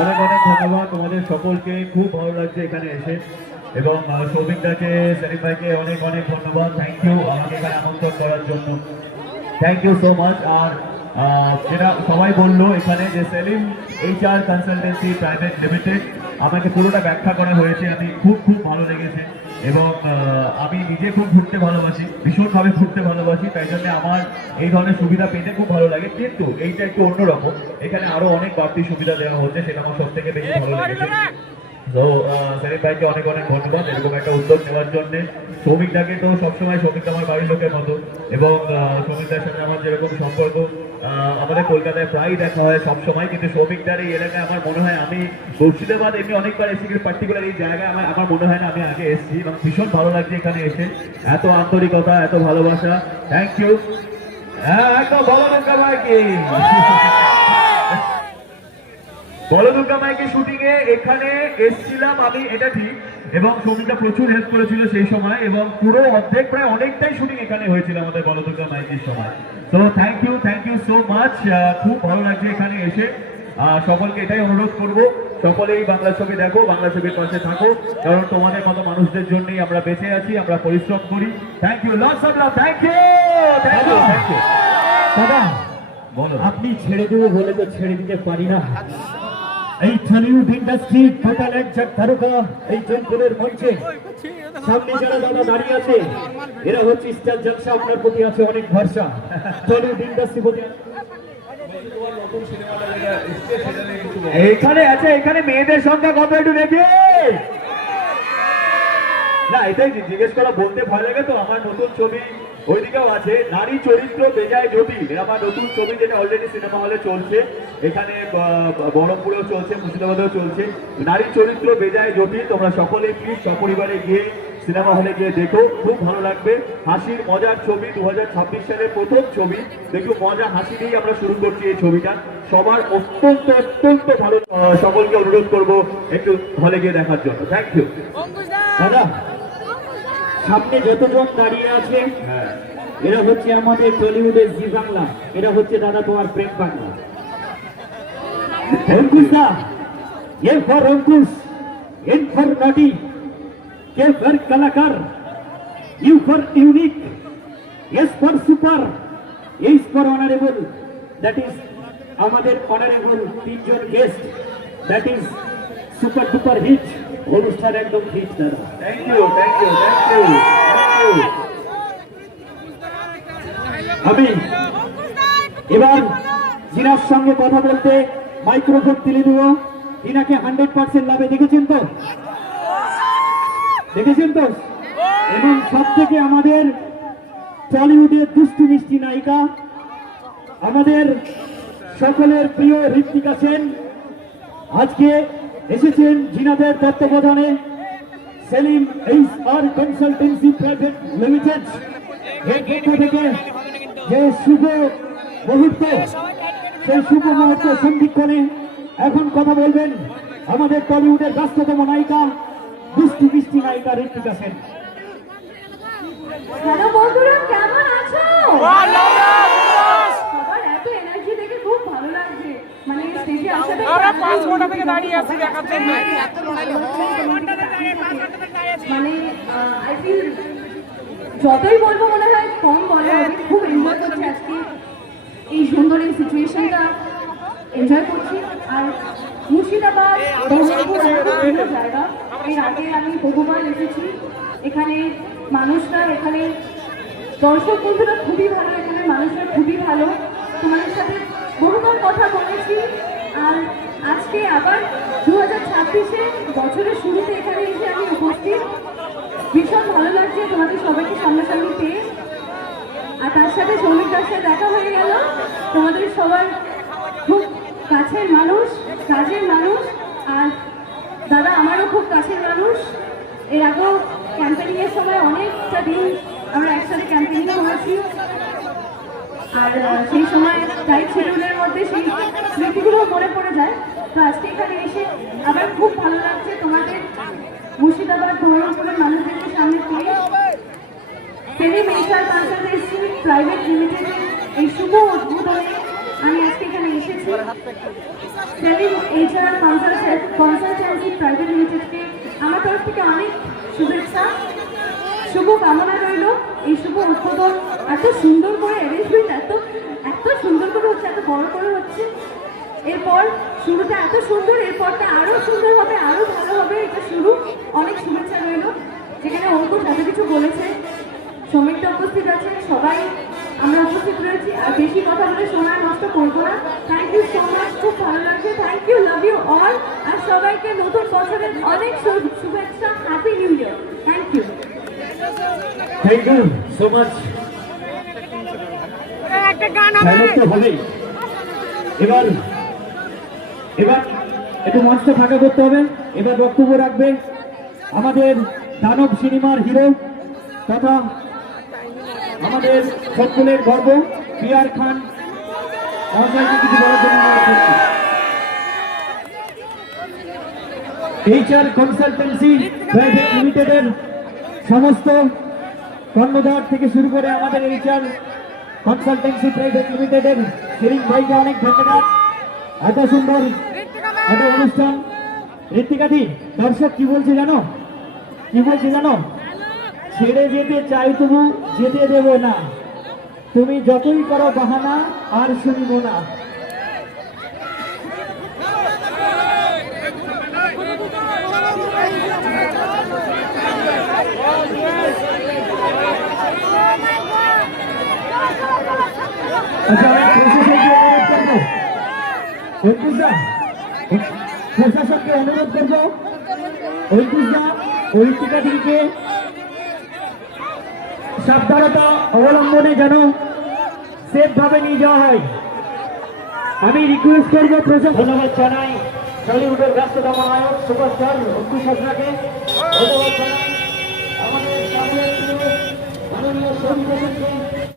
অনেক অনেক ধন্যবাদ তোমাদের সকলকে, খুব ভালো লাগছে এখানে এসে। এবং সৌমিকদাকে, সেলিম ভাইকে অনেক অনেক ধন্যবাদ, থ্যাংক ইউ আমাকে এখানে আমন্ত্রণ করার জন্য, থ্যাংক ইউ সো মাচ। আর যেটা সবাই বললো এখানে যে Selim HR consultancy private limited, আমাকে পুরোটা ব্যাখ্যা করা হয়েছে, আমি খুব খুব ভালো লেগেছে। এবং আমি নিজে খুব ঘুরতে ভালোবাসি, ভীষণভাবে ঘুরতে ভালোবাসি, তাই জন্য আমার এই ধরনের সুবিধা পেতে খুব ভালো লাগে। কিন্তু এইটা একটু অন্যরকম, এখানে আরো অনেক বাড়তি সুবিধা দেওয়া হচ্ছে, সেটা আমার সব থেকে বেশি ভালো লেগেছে। তো সেলিম ভাইকে অনেক অনেক ধন্যবাদ এরকম একটা উদ্যোগ নেওয়ার জন্য। সৌমিকদাকে তো সবসময়, সৌমিক আমার বাড়ির লোকের মতো, এবং সৌমিকদার সাথে আমার যেরকম সম্পর্ক, আমাদের কলকাতায় প্রায় দেখা হয় সবসময়, কিন্তু সৌমিকদার এই এলাকায় আমার মনে হয়, আমি মুর্শিদাবাদ এমনি অনেকবার এসেছি, কিন্তু পার্টিকুলার এই জায়গায় আমার মনে হয় না আমি আগে এসেছি, এবং ভীষণ ভালো লাগছে এখানে এসে, এত আন্তরিকতা, এত ভালোবাসা, থ্যাংক ইউ। হ্যাঁ একদম বলো দুর্গা মাইকি, বলো দুর্গা মাইকি শুটিং এ এখানে এসেছিলাম আমি, এটা ঠিক। এবং সৌমিকদা প্রচুর হেল্প করেছিল সেই সময়, এবং পুরো অর্ধেক প্রায় অনেকটাই শুটিং এখানে হয়েছিল আমাদের বলো দুর্গা মাইকির সময়। তো থ্যাংক ইউ সো মাচ, খুব ভালো লাগছে এখানে এসে। সকলকে এটাই অনুরোধ করব, সকলেই বাংলা ছবি দেখো, বাংলা ছবির পাশে থাকো, কারণ তোমাদের মতো মানুষদের জন্যই আমরা বেঁচে আছি, আমরা পরিশ্রম করি। Thank you, lots of love, thank you. দাদা বলো। আপনি ছেড়ে দেবো বলে তো ছেড়ে দিতে পারি না। এই টলিউড ইন্ডাস্ট্রি টোটাল একজন তারকা এই জনপদের মঞ্চে সামনে যারা দাদা দাঁড়িয়ে আছে, এরা হচ্ছে স্টার জলসা, আপনার প্রতি আছে অনেক ভরসা, টলিউড ইন্ডাস্ট্রি প্রতি। এখানে আছে, এখানে মেয়েদের সংখ্যা কত একটু দেখি না, এটাই জিজ্ঞেস করা, বলতে ভয় লাগে তো। আমার নতুন ছবি ওইদিকেও আছে, নারী চরিত্র বেজায় জটিল, আমার নতুন ছবি যেটা অলরেডি সিনেমা হলে চলছে, এখানে বহরমপুরেও চলছে, মুর্শিদাবাদেও চলছে, নারী চরিত্র বেজায় জটিল। তোমরা সকলে প্লিজ সপরিবারে গিয়ে সিনেমা হলে গিয়ে দেখো, খুব ভালো লাগবে। হাসির মজার ছবি, 2026 সালের প্রথম ছবি, দেখো মজা হাসি দিয়েই আমরা শুরু করছি এই ছবিটা, সবার অত্যন্ত অত্যন্ত ভালো। সকলকে অনুরোধ করবো একটু হলে গিয়ে দেখার জন্য, থ্যাংক ইউ। দাদা সামনে যতজন দাঁড়িয়ে আছে এরা হচ্ছে আমাদের টলিউডের জি বাংলা, এরা হচ্ছে দাদা তোমার প্রেম বাংলা। অঙ্কুশ দা, A for Ankush, N for naughty, K for কলাকার, U for unique, S for super, H for honourable. That is আমাদের অনারেবল তিনজন guest, that is super duper hit, অনুষ্ঠান একদম হিট দাদা। Thank you, thank you, thank you, thank you. আমি এবার জিনার সঙ্গে কথা বলতে মাইক্রোফোন তুলে দেব। ইনাকে 100% লাভে দেখেছেন তো, দেখেছেন তো। এবং সব থেকে আমাদের টলিউডের দুষ্টু মিষ্টি নায়িকা, আমাদের সকলের প্রিয় ঋত্বিকা সেন আজকে এসেছেন জিনাদের তত্ত্বাবধানে। Selim HR consultancy private limited এর পক্ষ থেকে যে শুভ মুহূর্ত, সেই শুভ মুহূর্তে সন্ধিক্ষণে এখন কথা বলবেন আমাদের টলিউডের ব্যস্ততম নায়িকা, দুষ্টু মিষ্টি নায়িকা ঋত্বিকা সেন। হ্যালো বন্ধুরা, কেমন আছো? সবার এত এনার্জি দেখে খুব ভালো লাগছে, মানে স্টেজে আসাটা আমরা 5 ঘন্টা থেকে দাঁড়িয়ে আছি দেখার জন্য। মানে আই ফিল যতই বলবো মনে হয় কম বলা হবে। খুব এনজয় করছি আজকে এই সুন্দর এই সিচুয়েশনটা, এনজয় করছি। আর মুর্শিদাবাদ বহরমপুর আমার খুব প্রিয় জায়গা, এর আগে আমি বহুবার এসেছি। এখানে মানুষরা, এখানে দর্শক বন্ধুরা খুবই ভালো, এখানে মানুষরা খুবই ভালো, তোমাদের সাথে বহুবার কথা বলেছি। আর আজকে আবার 2026-এ বছরের শুরুতে এখানে এসে আমি উপস্থিত, ভীষণ ভালো লাগছে তোমাদের সবাইকে সামনাসামনি পেয়ে। আর তার সাথে সৌমিকদার সাথে দেখা হয়ে গেল, তোমাদের সবার খুব কাছের মানুষ, কাজের মানুষ। আর দাদা আমারও খুব কাছের মানুষ, এর আগেও ক্যাম্পেনিংয়ের সময় অনেকটা দিন আমরা একসাথে ক্যাম্পেনিংও করেছি। আর সেই সময় টাইট শিডিউলের মধ্যে সেই স্মৃতিগুলো মনে পড়ে যায়। তো আজকে এখানে এসে আবার খুব ভালো লাগছে তোমাদের মুর্শিদাবাদ বহরমপুরের মানুষদেরকে সামনে পেয়ে। সেলিম HR কনসালটেন্সি প্রাইভেট লিমিটেডের এই শুভ উদ্বোধনে আমি আজকে আজকে এখানে এসেছি সেলিম এইচআর কনসালটেন্সি প্রাইভেট লিমিটেডকে আমার তরফ থেকে অনেক শুভেচ্ছা, শুভ কামনা রইল। এই শুভ উদ্বোধন এত সুন্দর করে অ্যারেঞ্জমেন্ট, এত সুন্দর করে হচ্ছে, এত বড় করে হচ্ছে। এরপর শুরুটা এত সুন্দর, এরপরটা আরো সুন্দর হবে, আরো ভালো হবে। এটা শুরু, অনেক শুভেচ্ছা রইল। যেখানে অঙ্কুশ এত কিছু বলেছে, শ্রমিকটা উপস্থিত আছে, সবাই আমরা উপস্থিত রয়েছি। আর বেশি কথা বলে সময় নষ্ট করবো না। থ্যাংক ইউ সো মাচ, খুব ভালো লাগছে। Thank you, love you all. আর সবাইকে নতুন বছরের অনেক শুভেচ্ছা, happy new year. Thank you. Thank you so much. একটা গান ডায়লগ তো হবেই। এবার একটু মঞ্চটা ফাঁকা করতে হবে। এবার বক্তব্য রাখবে আমাদের দানব সিনেমার হিরো তথা আমাদের সকলের গর্ব পিয়ার খান মহাশয়কে কিছু বলার জন্য অনুরোধ করছি। এইচআর কনসালটেন্সি প্রাইভেট লিমিটেডের সমস্ত কর্ণধার থেকে শুরু করে আমাদের এইচআর কনসালটেন্সি প্রাইভেট লিমিটেডের সেলিম ভাইকে অনেক ধন্যবাদ। এত সুন্দর একটা অনুষ্ঠান। ঋত্বিকাদি, দর্শক কি বলছে জানো? ছেড়ে যেতে চাই তবু যেতে দেব না, তুমি যতই করো বাহানা আর শুনিব না। আচ্ছা, প্রশাসনকে অনুরোধ করবো ঐতিকাদিকে সাবধানতা অবলম্বনে যেন সেফ ভাবে নিয়ে যাওয়া হয়। আমি রিকোয়েস্ট করবো প্রশাসন। ধন্যবাদ জানাই টলিউডের ব্যস্ততম নায়ক সুপারস্টার অঙ্কুশ হাজরাকে। ধন্যবাদ জানাই আমাদের মাননীয় সৌমিক হোসেনকে।